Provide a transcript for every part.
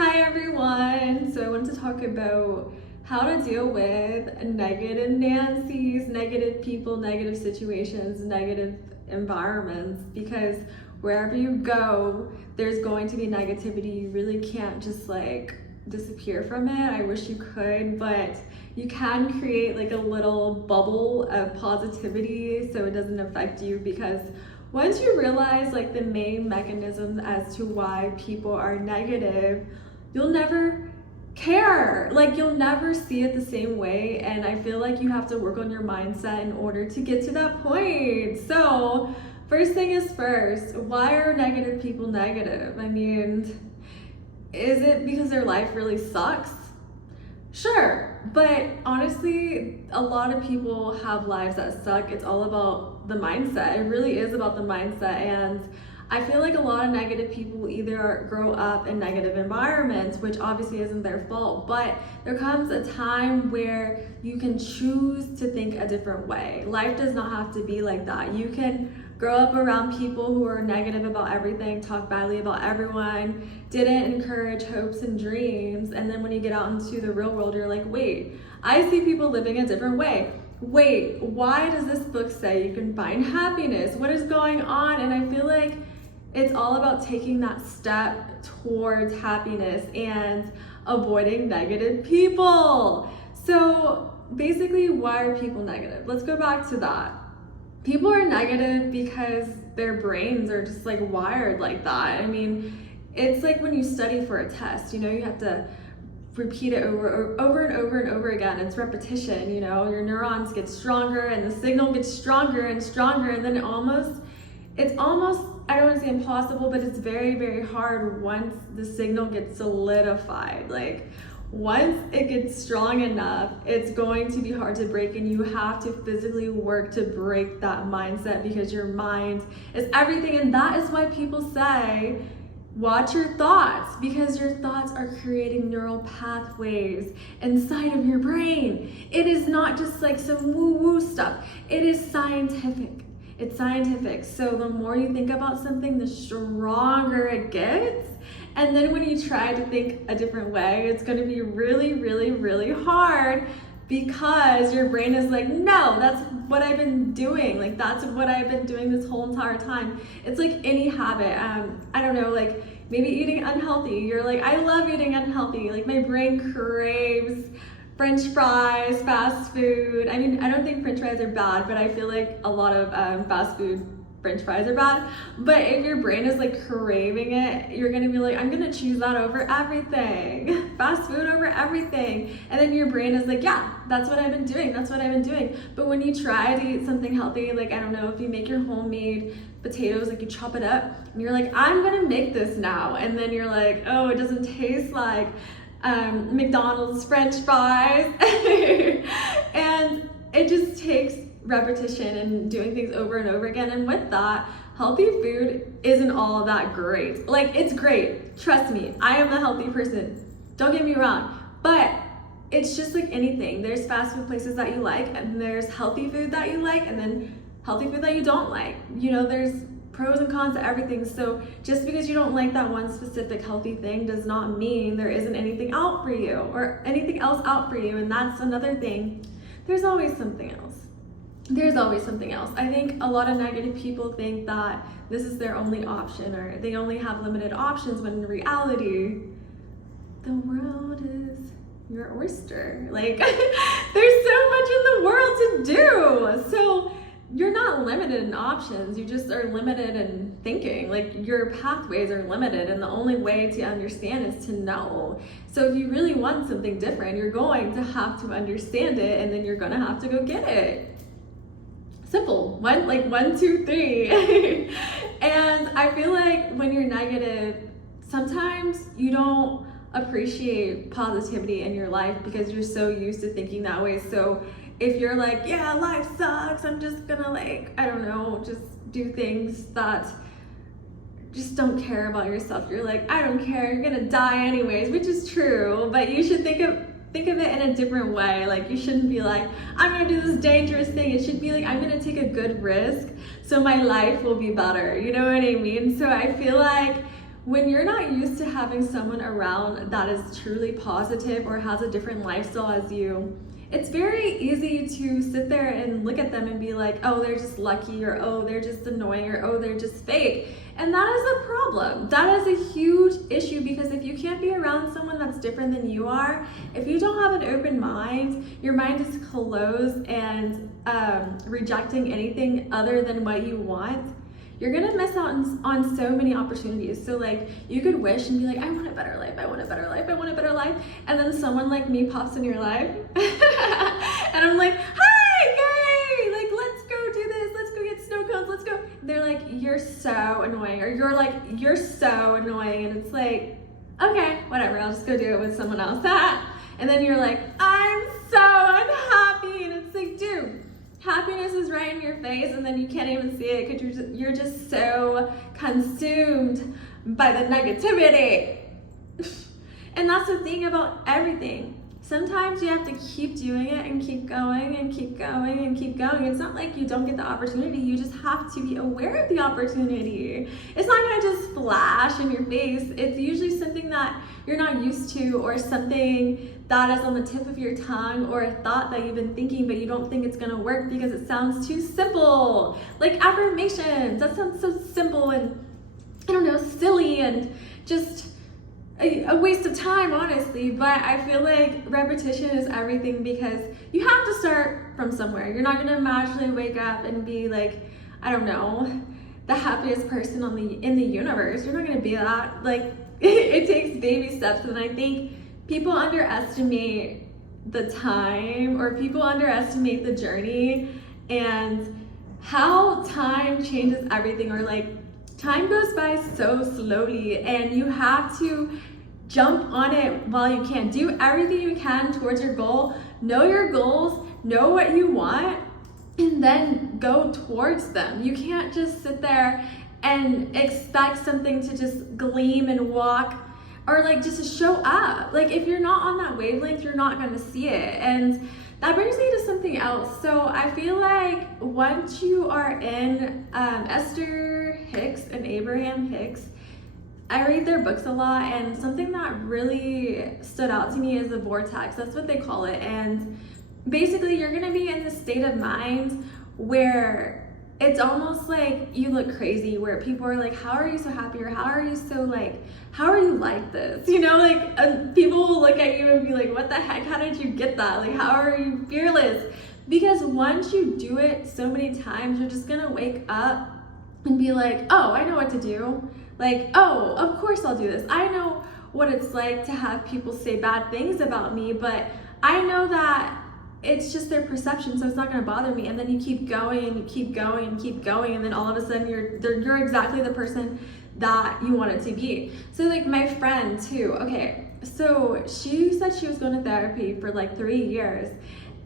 Hi everyone! So I wanted to talk about how to deal with negative Nancy's, negative people, negative situations, negative environments, because wherever you go, there's going to be negativity. You really can't just disappear from it. I wish you could, but you can create like a little bubble of positivity so it doesn't affect you, because once you realize like the main mechanisms as to why people are negative, you'll never care. Like, you'll never see it the same way. And I feel like you have to work on your mindset in order to get to that point. So first thing is first, why are negative people negative? I mean, is it because their life really sucks? Sure, but honestly, a lot of people have lives that suck. It's all about the mindset. It really is about the mindset. And I feel like a lot of negative people either grow up in negative environments, which obviously isn't their fault, but there comes a time where you can choose to think a different way. Life does not have to be like that. You can grow up around people who are negative about everything, talk badly about everyone, didn't encourage hopes and dreams, and then when you get out into the real world, you're like, wait, I see people living a different way. Wait, why does this book say you can find happiness? What is going on? And I feel like it's all about taking that step towards happiness and avoiding negative people. So basically, why are people negative? Let's go back to that. People are negative because their brains are just like wired like that. I mean, it's like when you study for a test, you have to repeat it over and over again. It's repetition, your neurons get stronger and the signal gets stronger and stronger, and then it's almost, I don't want to say impossible, but it's very, very hard once the signal gets solidified. Like, once it gets strong enough, it's going to be hard to break, and you have to physically work to break that mindset, because your mind is everything. And that is why people say, watch your thoughts, because your thoughts are creating neural pathways inside of your brain. It is not just like some woo-woo stuff. It is scientific. It's scientific. So the more you think about something, the stronger it gets. And then when you try to think a different way, it's going to be really, really, really hard, because your brain is like, no, that's what I've been doing. Like, that's what I've been doing this whole entire time. It's like any habit. I don't know, like maybe eating unhealthy. You're like, I love eating unhealthy. Like, my brain craves French fries, fast food. I mean, I don't think French fries are bad, but I feel like a lot of fast food French fries are bad. But if your brain is like craving it, you're gonna be like, I'm gonna choose that over everything. Fast food over everything. And then your brain is like, yeah, that's what I've been doing. That's what I've been doing. But when you try to eat something healthy, like, I don't know, if you make your homemade potatoes, like you chop it up and you're like, I'm gonna make this now. And then you're like, oh, it doesn't taste like McDonald's French fries. And it just takes repetition and doing things over and over again. And with that, healthy food isn't all that great. Like, it's great, trust me, I am a healthy person, don't get me wrong, but it's just like anything. There's fast food places that you like, and there's healthy food that you like, and then healthy food that you don't like. There's pros and cons to everything. So just because you don't like that one specific healthy thing does not mean there isn't anything out for you, or anything else out for you. And that's another thing. There's always something else. There's always something else. I think a lot of negative people think that this is their only option, or they only have limited options, when in reality, the world is your oyster. Like, there's so much in the world to do. So you're not limited in options, you just are limited in thinking. Like, your pathways are limited, and the only way to understand is to know. So if you really want something different, you're going to have to understand it, and then you're gonna have to go get it. Simple. One, two, three. And I feel like when you're negative, sometimes you don't appreciate positivity in your life, because you're so used to thinking that way. So if you're like, yeah, life sucks, I'm just gonna, like, I don't know, just do things that just don't care about yourself. You're like, I don't care, you're gonna die anyways, which is true, but you should think of it in a different way. Like, you shouldn't be like, I'm gonna do this dangerous thing. It should be like, I'm gonna take a good risk so my life will be better. You know what I mean? So I feel like when you're not used to having someone around that is truly positive or has a different lifestyle as you, it's very easy to sit there and look at them and be like, oh, they're just lucky, or oh, they're just annoying, or oh, they're just fake. And that is a problem. That is a huge issue, because if you can't be around someone that's different than you are, if you don't have an open mind, your mind is closed and rejecting anything other than what you want, you're gonna miss out on so many opportunities. So like, you could wish and be like, I want a better life, I want a better life, I want a better life. And then someone like me pops in your life and I'm like, hi, yay, like, let's go do this, let's go get snow cones, let's go. They're like, you're so annoying, or you're like, you're so annoying. And it's like, okay, whatever, I'll just go do it with someone else. And then you're like, I'm so unhappy. And it's like, dude, happiness is right in your face, and then you can't even see it because you're just so consumed by the negativity. And that's the thing about everything. Sometimes you have to keep doing it and keep going and keep going and keep going. It's not like you don't get the opportunity. You just have to be aware of the opportunity. It's not going to just flash in your face. It's usually something that you're not used to, or something that is on the tip of your tongue, or a thought that you've been thinking but you don't think it's going to work because it sounds too simple. Like affirmations, that sounds so simple and, I don't know, silly and just a waste of time, honestly. But I feel like repetition is everything, because you have to start from somewhere. You're not going to magically wake up and be like, I don't know, the happiest person in the universe. You're not going to be that. Like, it takes baby steps. And I think people underestimate the time, or people underestimate the journey, and how time changes everything, or like, time goes by so slowly, and you have to jump on it while you can. Do everything you can towards your goal. Know your goals, know what you want, and then go towards them. You can't just sit there and expect something to just gleam and walk, or like just to show up. Like, if you're not on that wavelength, you're not gonna see it. And that brings me to something else. So I feel like once you are in Esther Hicks and Abraham Hicks, I read their books a lot, and something that really stood out to me is the vortex. That's what they call it. And basically, you're gonna be in this state of mind where it's almost like you look crazy, where people are like, how are you so happy? Or how are you so like, how are you like this? You know, like people will look at you and be like, what the heck? How did you get that? Like, how are you fearless? Because once you do it so many times, you're just gonna wake up and be like, oh, I know what to do. Like, oh, of course I'll do this. I know what it's like to have people say bad things about me, but I know that it's just their perception, so it's not gonna bother me. And then you keep going and you keep going and keep going, and then all of a sudden you're exactly the person that you want it to be. So like my friend too, okay, so she said she was going to therapy for like 3 years,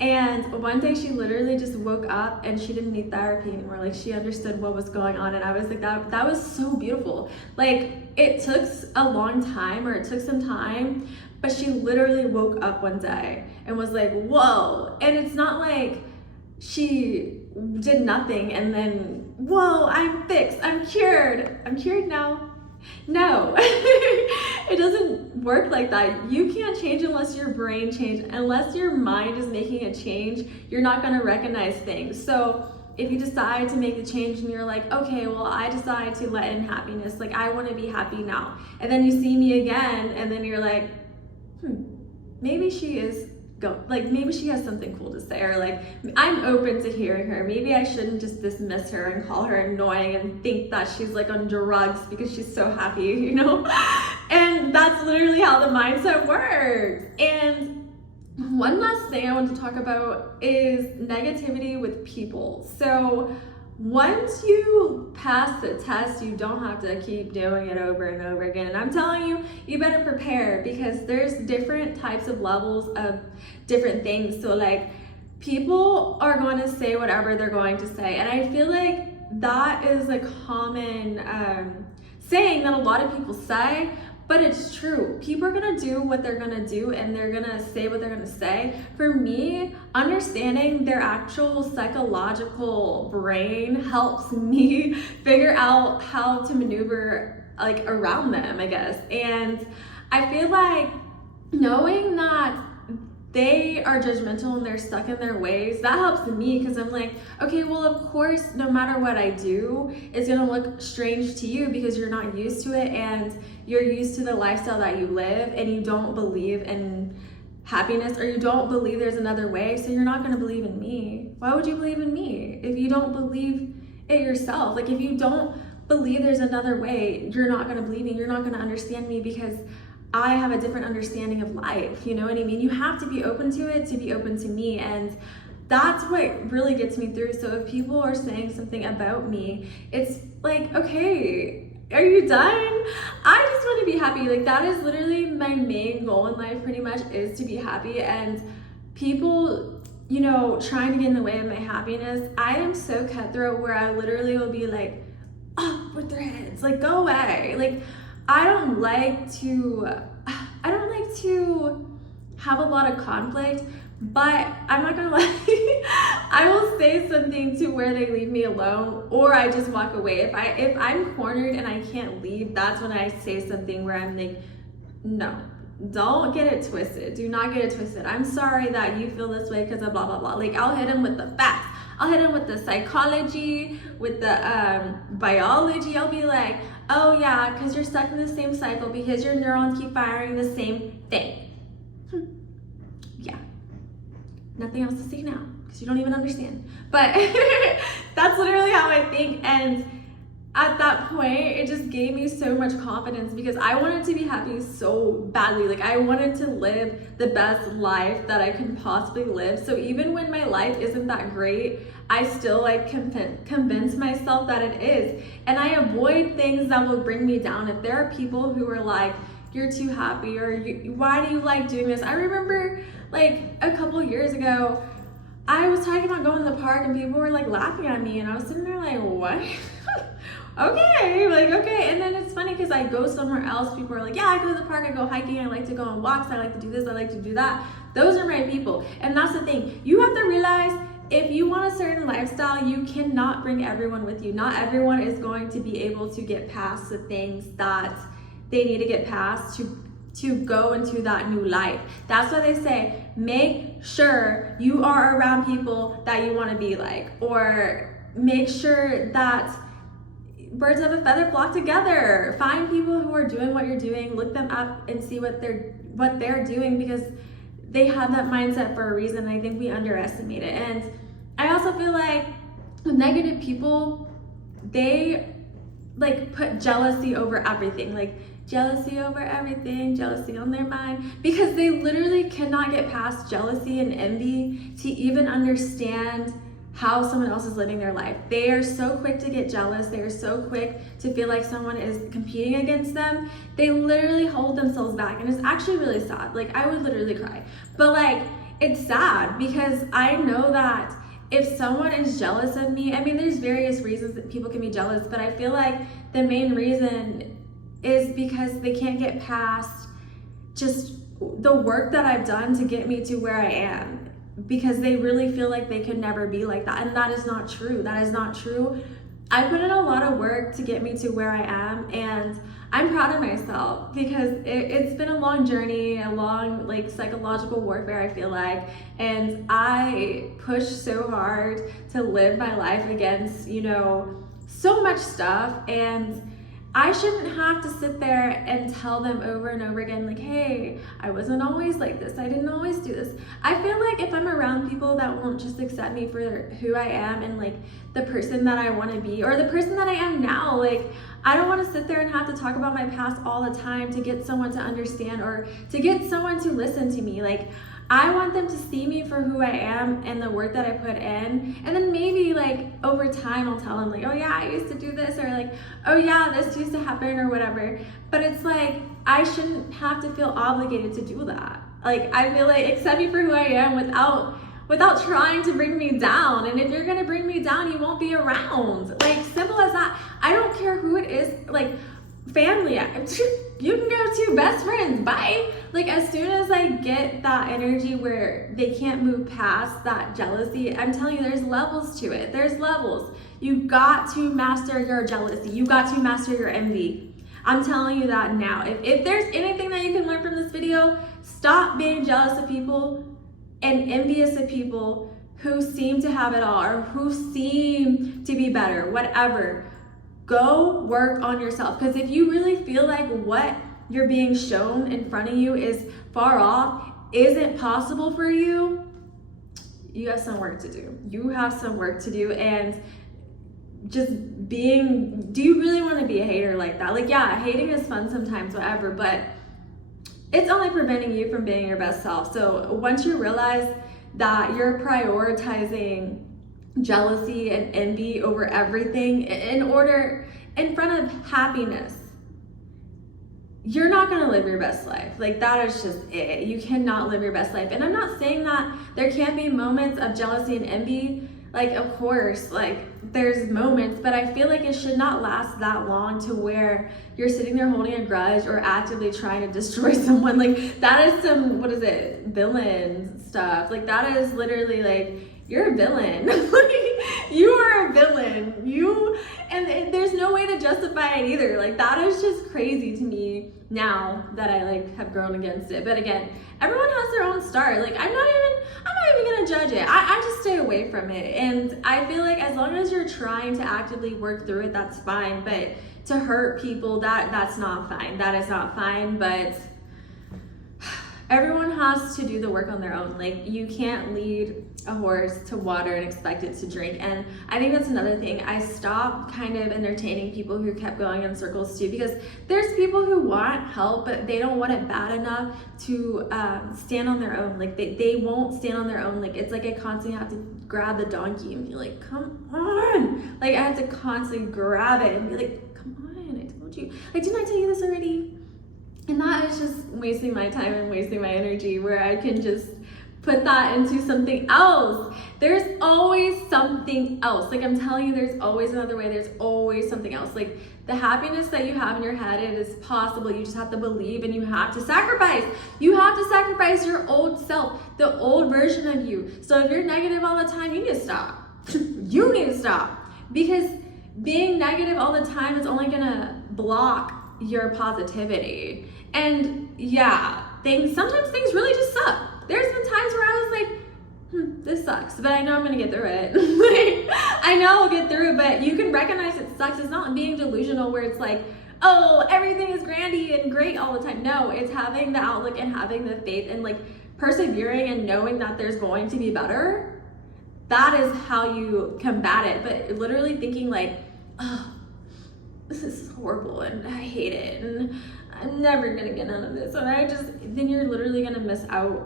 and one day she literally just woke up and she didn't need therapy anymore. Like, she understood what was going on, and I was like, that was so beautiful. Like, it took a long time, or it took some time, but she literally woke up one day and was like, whoa. And it's not like she did nothing and then, whoa, I'm fixed, I'm cured now. No, it doesn't work like that. You can't change unless your brain changes. Unless your mind is making a change, you're not going to recognize things. So if you decide to make the change and you're like, okay, well, I decide to let in happiness, like, I want to be happy now. And then you see me again, and then you're like, maybe she is maybe she has something cool to say, or like, I'm open to hearing her. Maybe I shouldn't just dismiss her and call her annoying and think that she's like on drugs because she's so happy, you know? And that's literally how the mindset works. And one last thing I want to talk about is negativity with people. So once you pass the test, you don't have to keep doing it over and over again. And I'm telling you, you better prepare, because there's different types of levels of different things. So like, people are going to say whatever they're going to say. And I feel like that is a common saying that a lot of people say, but it's true. People are gonna do what they're gonna do, and they're gonna say what they're gonna say. For me, understanding their actual psychological brain helps me figure out how to maneuver like around them, I guess. And I feel like knowing that they are judgmental and they're stuck in their ways, that helps me, because I'm like, okay, well, of course, no matter what I do, it's gonna look strange to you because you're not used to it and you're used to the lifestyle that you live, and you don't believe in happiness, or you don't believe there's another way, so you're not gonna believe in me. Why would you believe in me if you don't believe it yourself? Like, if you don't believe there's another way, you're not gonna believe me, you're not gonna understand me, because I have a different understanding of life, you know what I mean? You have to be open to it to be open to me, and that's what really gets me through. So if people are saying something about me, it's like, okay, are you done? I just want to be happy. Like, that is literally my main goal in life, pretty much, is to be happy. And people, you know, trying to get in the way of my happiness, I am so cutthroat where I literally will be like, oh, with their heads, like, go away. Like, I don't like to have a lot of conflict, but I'm not gonna lie, I will say something to where they leave me alone, or I just walk away. If I'm cornered and I can't leave, that's when I say something where I'm like, no, don't get it twisted. Do not get it twisted. I'm sorry that you feel this way because of blah, blah, blah. Like, I'll hit them with the facts. I'll hit them with the psychology, with the biology. I'll be like, oh yeah, because you're stuck in the same cycle because your neurons keep firing the same thing. Yeah, nothing else to say now because you don't even understand. But that's literally how I think. And at that point, it just gave me so much confidence because I wanted to be happy so badly. Like, I wanted to live the best life that I can possibly live. So even when my life isn't that great, I still like convince myself that it is. And I avoid things that will bring me down. If there are people who are like, you're too happy, or why do you like doing this? I remember like a couple years ago, I was talking about going to the park and people were like laughing at me, and I was sitting there like, what? Okay, like, okay. And then it's funny because I go somewhere else, people are like, yeah, I go to the park, I go hiking, I like to go on walks, I like to do this, I like to do that. Those are my people. And that's the thing, you have to realize, if you want a certain lifestyle, you cannot bring everyone with you. Not everyone is going to be able to get past the things that they need to get past to go into that new life. That's why they say, make sure you are around people that you want to be like, or make sure that birds of a feather flock together. Find people who are doing what you're doing, look them up and see what they're doing, because they have that mindset for a reason. I think we underestimate it. And I also feel like with negative people, they like put jealousy over everything, like jealousy over everything, jealousy on their mind, because they literally cannot get past jealousy and envy to even understand how someone else is living their life. They are so quick to get jealous. They are so quick to feel like someone is competing against them. They literally hold themselves back, and it's actually really sad. Like, I would literally cry. But like, it's sad because I know that if someone is jealous of me, I mean, there's various reasons that people can be jealous, but I feel like the main reason is because they can't get past just the work that I've done to get me to where I am, because they really feel like they could never be like that. And that is not true. That is not true. I put in a lot of work to get me to where I am, and I'm proud of myself because it's been a long journey, a long like psychological warfare, I feel like, and I pushed so hard to live my life against, you know, so much stuff. And I shouldn't have to sit there and tell them over and over again, like, hey, I wasn't always like this. I didn't always do this. I feel like if I'm around people that won't just accept me for who I am and like the person that I want to be, or the person that I am now, like, I don't want to sit there and have to talk about my past all the time to get someone to understand or to get someone to listen to me. Like, I want them to see me for who I am and the work that I put in. And then maybe like over time, I'll tell them like, oh yeah, I used to do this, or like, oh yeah, this used to happen, or whatever. But it's like, I shouldn't have to feel obligated to do that. Like, I feel like accept me for who I am without trying to bring me down. And if you're gonna bring me down, you won't be around. Like, simple as that. I don't care who it is, like family, you can go to best friends, bye. Like, as soon as I get that energy where they can't move past that jealousy, I'm telling you, there's levels to it. There's levels. You got to master your jealousy. You got to master your envy. I'm telling you that now. If there's anything that you can learn from this video, stop being jealous of people and envious of people who seem to have it all or who seem to be better, whatever. Go work on yourself, because if you really feel like what you're being shown in front of you is far off, isn't possible for you, you have some work to do. You have some work to do. And just being, do you really want to be a hater like that? Like, yeah, hating is fun sometimes, whatever, but it's only preventing you from being your best self. So once you realize that you're prioritizing jealousy and envy over everything in front of happiness, you're not gonna live your best life. Like, that is just it. You cannot live your best life. And I'm not saying that there can't be moments of jealousy and envy. Like, of course, like, there's moments, but I feel like it should not last that long to where you're sitting there holding a grudge or actively trying to destroy someone. Like, that is some, what is it, villain stuff. Like, that is literally like, you're a villain. You are a villain. And there's no way to justify it either. Like, that is just crazy to me now that I like have grown against it. But again, everyone has their own start. Like, I'm not even gonna judge it. I just stay away from it. And I feel like as long as you're trying to actively work through it, that's fine. But to hurt people, that's not fine. That is not fine. But everyone has to do the work on their own. Like, you can't lead a horse to water and expect it to drink. And I think that's another thing. I stopped kind of entertaining people who kept going in circles too, because there's people who want help, but they don't want it bad enough to stand on their own. Like, they won't stand on their own. Like, it's like I constantly have to grab the donkey and be like, come on. Like, I have to constantly grab it and be like, come on, I told you. Like, didn't I tell you this already? And that is just wasting my time and wasting my energy, where I can just put that into something else. There's always something else. Like, I'm telling you, there's always another way. There's always something else. Like, the happiness that you have in your head, it is possible. You just have to believe, and you have to sacrifice. You have to sacrifice your old self, the old version of you. So if you're negative all the time, you need to stop. You need to stop. Because being negative all the time is only gonna block your positivity. And yeah, sometimes things really just suck. There's been times where I was like, this sucks, but I know I'm gonna get through it. Like, I know I'll get through it, but you can recognize it sucks. It's not being delusional where it's like, oh, everything is grandy and great all the time. No, it's having the outlook and having the faith and like persevering and knowing that there's going to be better. That is how you combat it. But literally thinking like, oh, this is horrible and I hate it and I'm never gonna get out of this, and then you're literally gonna miss out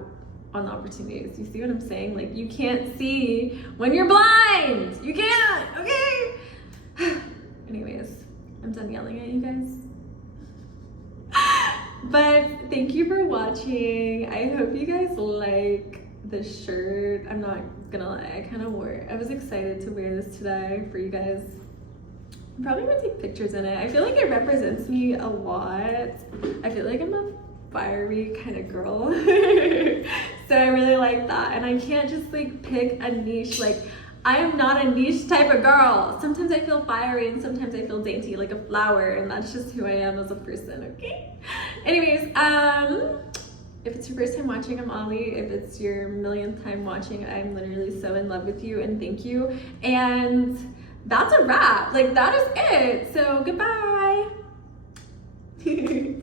on opportunities. You see what I'm saying? Like, you can't see when you're blind. You can't, okay? Anyways, I'm done yelling at you guys. But thank you for watching. I hope you guys like the shirt. I'm not gonna lie, I was excited to wear this today for you guys. I'm probably gonna take pictures in it. I feel like it represents me a lot. I feel like I'm a fiery kind of girl. So I really like that. And I can't just like pick a niche. Like, I am not a niche type of girl. Sometimes I feel fiery and sometimes I feel dainty like a flower, and that's just who I am as a person, okay? Anyways, if it's your first time watching, I'm Ollie. If it's your millionth time watching, I'm literally so in love with you and thank you. And that's a wrap. Like, that is it. So goodbye.